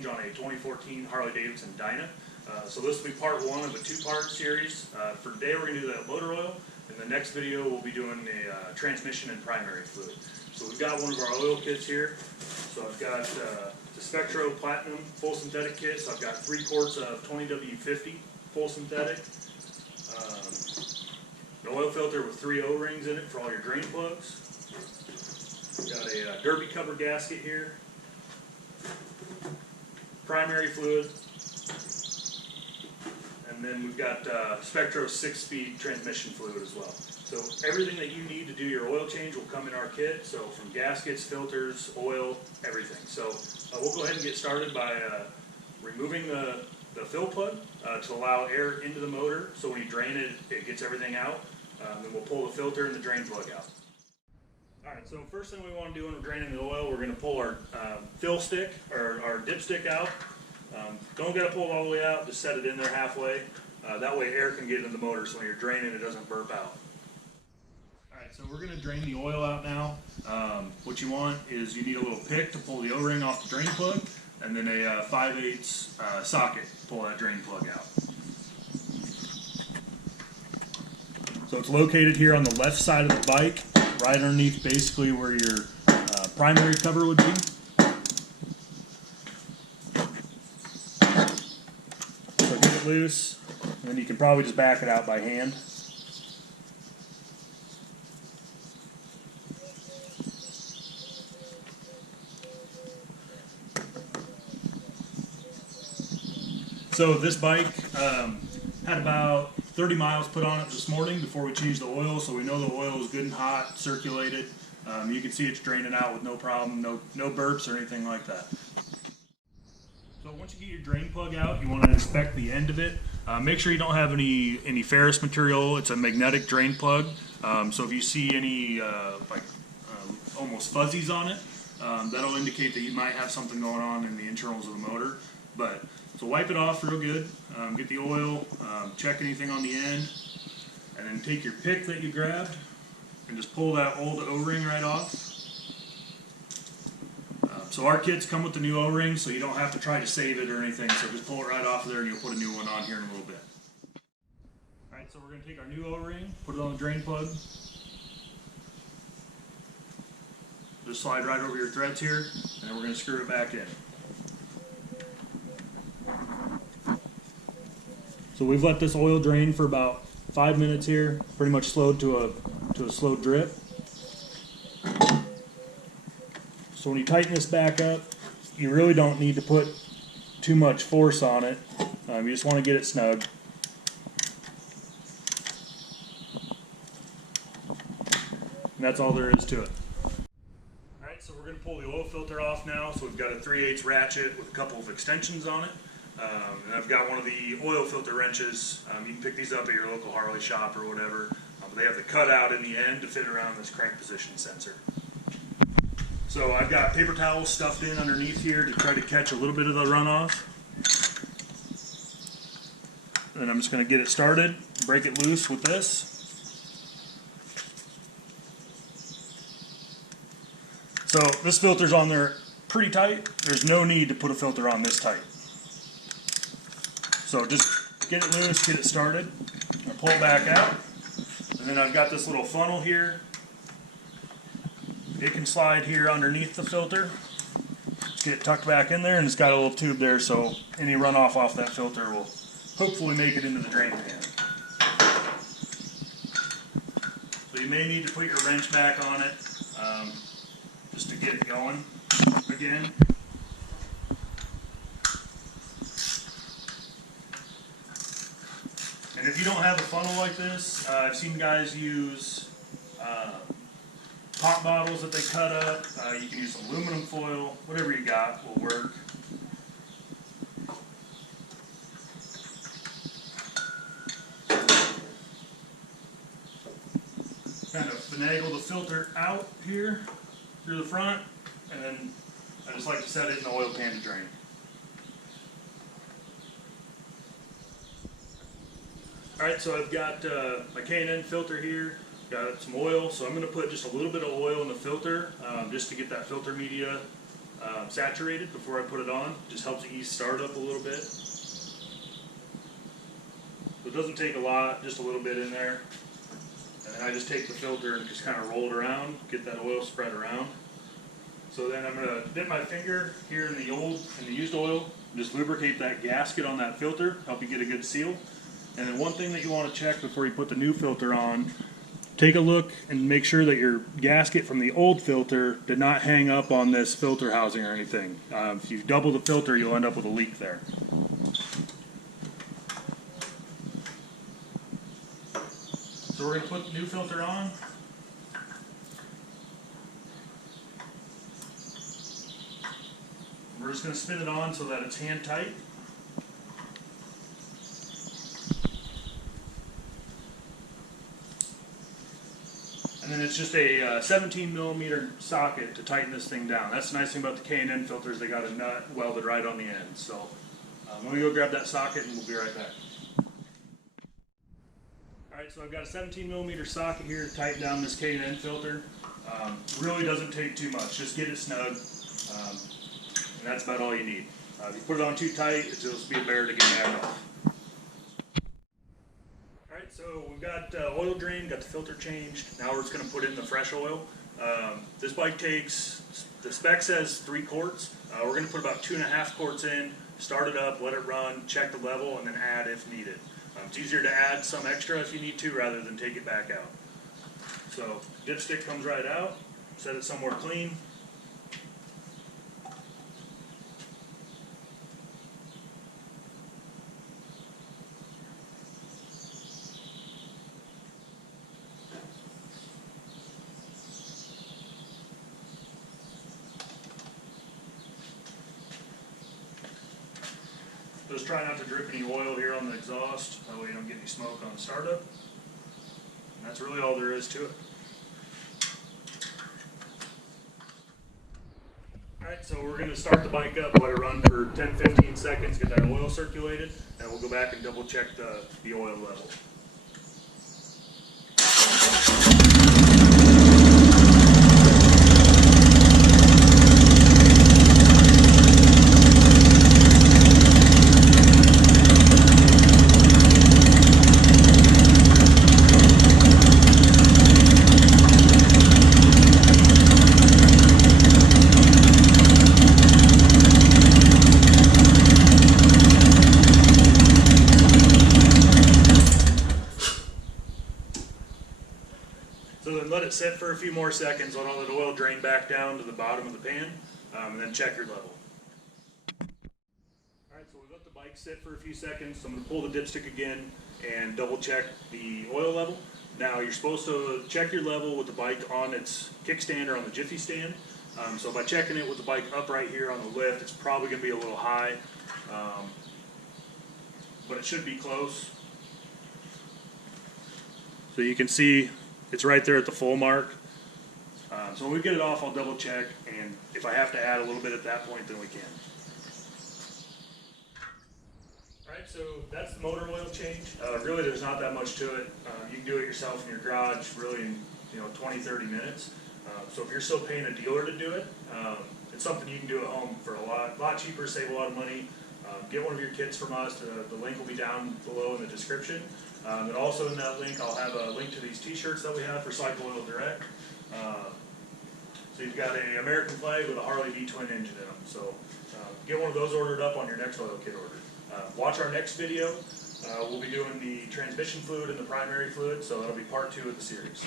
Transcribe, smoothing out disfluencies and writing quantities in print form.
change on a 2014 Harley Davidson Dyna. So this will be part one of a two-part series. For today we're going to do that motor oil. In the next video we'll be doing a transmission and primary fluid. So we've got one of our oil kits here. So I've got the Spectro Platinum full synthetic kit. So I've got 3 quarts of 20W50 full synthetic. An oil filter with 3 O-rings in it for all your drain plugs. Got a derby cover gasket here. Primary fluid. And then we've got Spectro 6-speed transmission fluid as well. So everything that you need to do your oil change will come in our kit. So from gaskets, filters, oil, everything. So we'll go ahead and get started by removing the fill plug to allow air into the motor. So when you drain it, it gets everything out. Then we'll pull the filter and the drain plug out. Alright, so first thing we want to do when we're draining the oil, we're going to pull our fill stick, or our dipstick out. Don't get to pull it all the way out, just set it in there halfway. That way air can get into the motor, so when you're draining it doesn't burp out. Alright, so we're going to drain the oil out now. What you want is you need a little pick to pull the O-ring off the drain plug, and then a 5/8 socket to pull that drain plug out. So it's located here on the left side of the bike, right underneath basically where your primary cover would be. So get it loose, and then you can probably just back it out by hand. So this bike had about 30 miles put on it this morning before we changed the oil, so we know the oil is good and hot, circulated. You can see it's draining out with no problem, no burps or anything like that. So once you get your drain plug out, you want to inspect the end of it. Make sure you don't have any ferrous material. It's a magnetic drain plug, so if you see any almost fuzzies on it, that'll indicate that you might have something going on in the internals of the motor. So wipe it off real good, get the oil, check anything on the end, and then take your pick that you grabbed and just pull that old O-ring right off. So our kits come with the new O-ring, so you don't have to try to save it or anything, so just pull it right off of there and you'll put a new one on here in a little bit. Alright, so we're going to take our new O-ring, put it on the drain plug. Just slide right over your threads here, and then we're going to screw it back in. So we've let this oil drain for about 5 minutes here, pretty much slowed to a slow drip. So when you tighten this back up, you really don't need to put too much force on it. You just want to get it snug. And that's all there is to it. Alright, so we're going to pull the oil filter off now. So we've got a 3/8 ratchet with a couple of extensions on it. And I've got one of the oil filter wrenches. You can pick these up at your local Harley shop or whatever. But they have the cutout in the end to fit around this crank position sensor. So I've got paper towels stuffed in underneath here to try to catch a little bit of the runoff. And then I'm just going to get it started, break it loose with this. So this filter's on there pretty tight. There's no need to put a filter on this tight. So just get it loose, get it started, and pull it back out. And then I've got this little funnel here. It can slide here underneath the filter. Just get it tucked back in there, and it's got a little tube there, so any runoff off that filter will hopefully make it into the drain pan. So you may need to put your wrench back on it just to get it going again. And if you don't have a funnel like this, I've seen guys use pop bottles that they cut up. You can use aluminum foil, whatever you got will work. Kind of finagle the filter out here through the front, and then I just like to set it in the oil pan to drain. Alright, so I've got my K&N filter here, got some oil, so I'm going to put just a little bit of oil in the filter just to get that filter media saturated before I put it on. Just helps ease startup a little bit. It doesn't take a lot, just a little bit in there. And then I just take the filter and just kind of roll it around, get that oil spread around. So then I'm going to dip my finger here in the used oil, just lubricate that gasket on that filter, help you get a good seal. And then one thing that you want to check before you put the new filter on, take a look and make sure that your gasket from the old filter did not hang up on this filter housing or anything. If you double the filter, you'll end up with a leak there. So we're going to put the new filter on. We're just going to spin it on so that it's hand tight. And then it's just a 17 millimeter socket to tighten this thing down. That's the nice thing about the K&N filters, they got a nut welded right on the end. So let me go grab that socket and we'll be right back. Alright, so I've got a 17 millimeter socket here to tighten down this K&N filter. Really doesn't take too much, just get it snug. And that's about all you need. If you put it on too tight, it'll just be a bear to get mad off. Alright, so we've got oil drain, got the filter changed. Now we're just going to put in the fresh oil. This bike takes, the spec says 3 quarts. We're going to put about 2.5 quarts in, start it up, let it run, check the level, and then add if needed. It's easier to add some extra if you need to rather than take it back out. So dipstick comes right out, set it somewhere clean. Just try not to drip any oil here on the exhaust, that way you don't get any smoke on startup. And that's really all there is to it. Alright, so we're going to start the bike up, let it run for 10-15 seconds, get that oil circulated, and we'll go back and double check the oil level. So then let it sit for a few more seconds, let all that oil drain back down to the bottom of the pan, and then check your level. Alright, so we've let the bike sit for a few seconds, so I'm going to pull the dipstick again and double check the oil level. Now you're supposed to check your level with the bike on its kickstand or on the jiffy stand. So by checking it with the bike upright here on the lift, it's probably going to be a little high, but it should be close. So you can see it's right there at the full mark. So when we get it off, I'll double check, and if I have to add a little bit at that point, then we can. Alright, so that's the motor oil change. Really there's not that much to it. You can do it yourself in your garage really in 20-30 minutes. So if you're still paying a dealer to do it, it's something you can do at home for a lot cheaper, save a lot of money. Get one of your kits from us. The link will be down below in the description. And also in that link, I'll have a link to these t-shirts that we have for Cycle Oil Direct. So you've got an American flag with a Harley V-twin engine in them. So get one of those ordered up on your next oil kit order. Watch our next video. We'll be doing the transmission fluid and the primary fluid, so that'll be part 2 of the series.